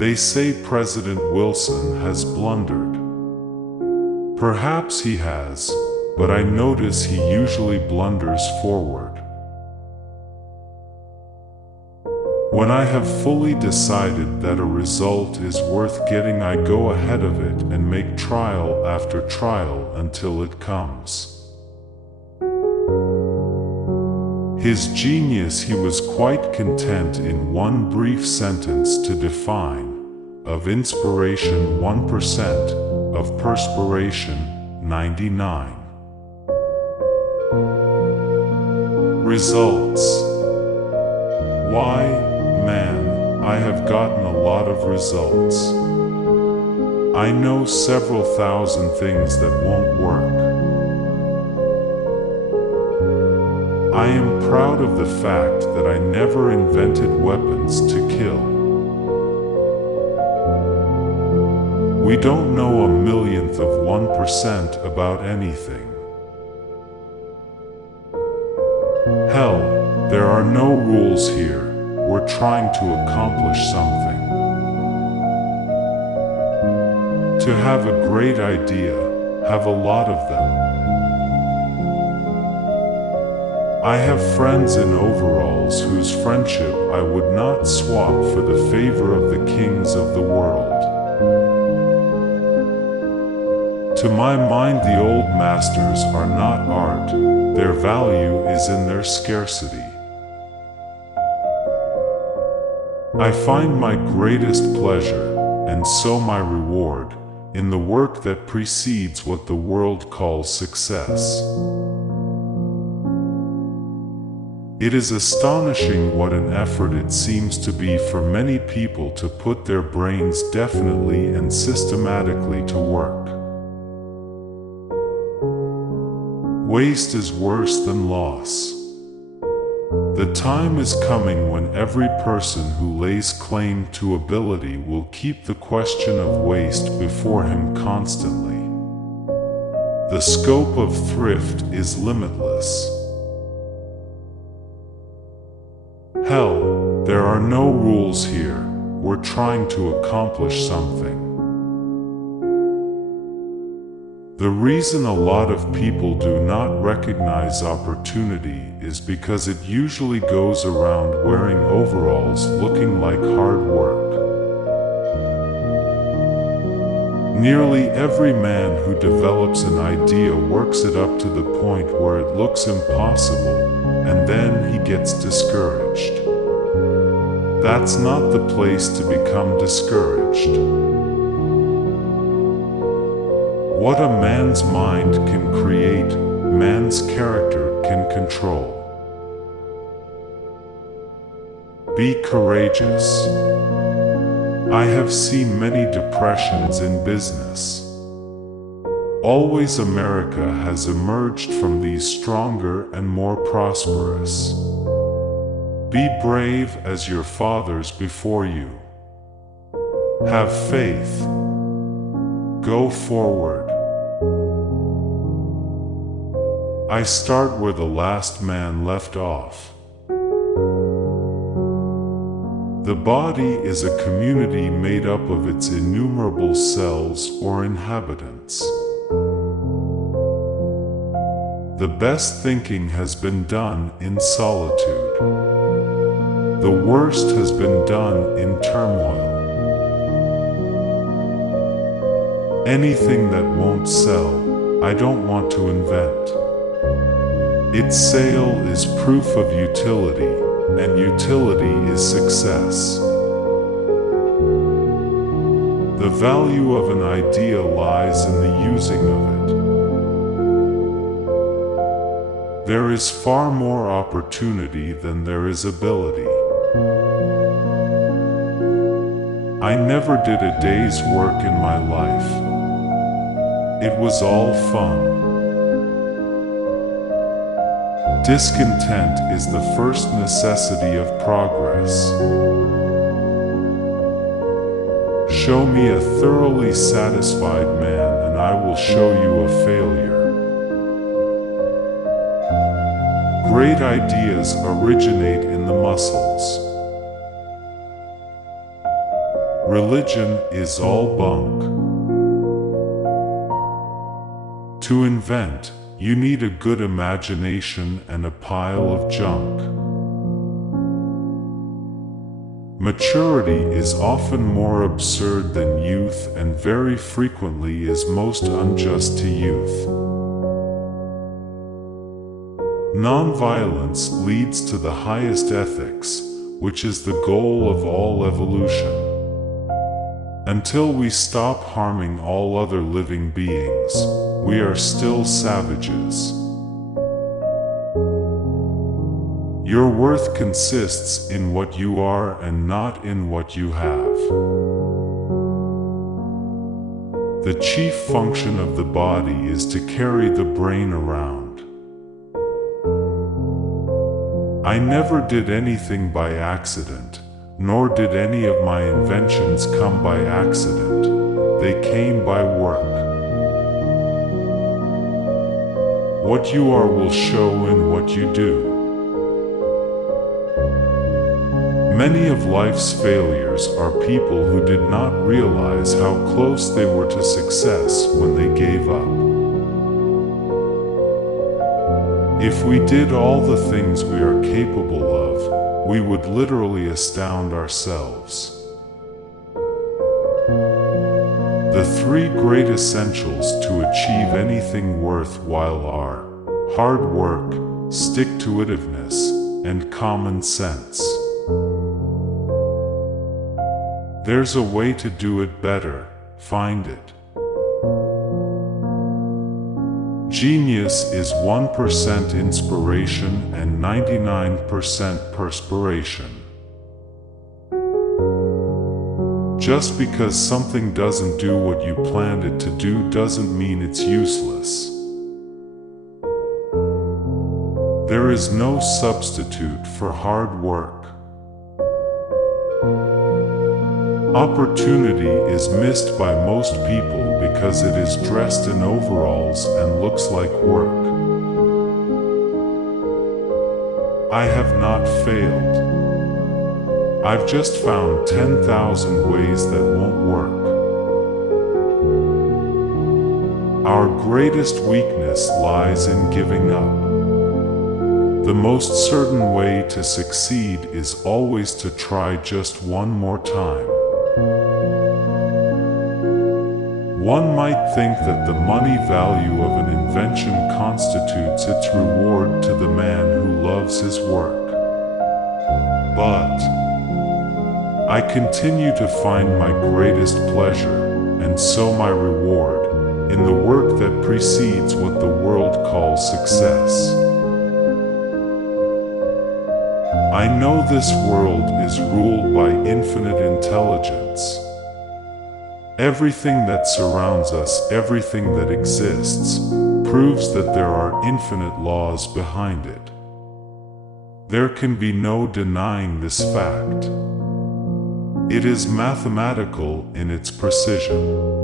They say President Wilson has blundered. Perhaps he has, but I notice he usually blunders forward. When I have fully decided that a result is worth getting, I go ahead of it and make trial after trial until it comes. His genius he was quite content in one brief sentence to define: of inspiration 1%, of perspiration 99. Results. Why, man, I have gotten a lot of results. I know several thousand things that won't work. I am proud of the fact that I never invented weapons to kill. We don't know a millionth of 1% about anything. Hell, there are no rules here. We're trying to accomplish something. To have a great idea, have a lot of them. I have friends in overalls whose friendship I would not swap for the favor of the kings of the world. To my mind, the old masters are not art. Their value is in their scarcity. I find my greatest pleasure, and so my reward, in the work that precedes what the world calls success. It is astonishing what an effort it seems to be for many people to put their brains definitely and systematically to work. Waste is worse than loss. The time is coming when every person who lays claim to ability will keep the question of waste before him constantly. The scope of thrift is limitless. Hell, there are no rules here. We're trying to accomplish something. The reason a lot of people do not recognize opportunity is because it usually goes around wearing overalls looking like hard work. Nearly every man who develops an idea works it up to the point where it looks impossible, and then he gets discouraged. That's not the place to become discouraged. What a man's mind can create, man's character can control. Be courageous. I have seen many depressions in business. Always America has emerged from these stronger and more prosperous. Be brave as your fathers before you. Have faith. Go forward. I start where the last man left off. The body is a community made up of its innumerable cells or inhabitants. The best thinking has been done in solitude. The worst has been done in turmoil. Anything that won't sell, I don't want to invent. Its sale is proof of utility, and utility is success. The value of an idea lies in the using of it. There is far more opportunity than there is ability. I never did a day's work in my life. It was all fun. Discontent is the first necessity of progress. Show me a thoroughly satisfied man, and I will show you a failure. Great ideas originate in the muscles. Religion is all bunk. To invent, you need a good imagination and a pile of junk. Maturity is often more absurd than youth and very frequently is most unjust to youth. Nonviolence leads to the highest ethics, which is the goal of all evolution. Until we stop harming all other living beings, we are still savages. Your worth consists in what you are and not in what you have. The chief function of the body is to carry the brain around. I never did anything by accident, nor did any of my inventions come by accident. They came by work. What you are will show in what you do. Many of life's failures are people who did not realize how close they were to success when they gave up. If we did all the things we are capable of, we would literally astound ourselves. The three great essentials to achieve anything worthwhile are hard work, stick-to-itiveness, and common sense. There's a way to do it better, find it. Genius is 1% inspiration and 99% perspiration. Just because something doesn't do what you planned it to do doesn't mean it's useless. There is no substitute for hard work. Opportunity is missed by most people because it is dressed in overalls and looks like work. I have not failed. I've just found 10,000 ways that won't work. Our greatest weakness lies in giving up. The most certain way to succeed is always to try just one more time. One might think that the money value of an invention constitutes its reward to the man who loves his work. But I continue to find my greatest pleasure, and so my reward, in the work that precedes what the world calls success. I know this world is ruled by infinite intelligence. Everything that surrounds us, everything that exists, proves that there are infinite laws behind it. There can be no denying this fact. It is mathematical in its precision.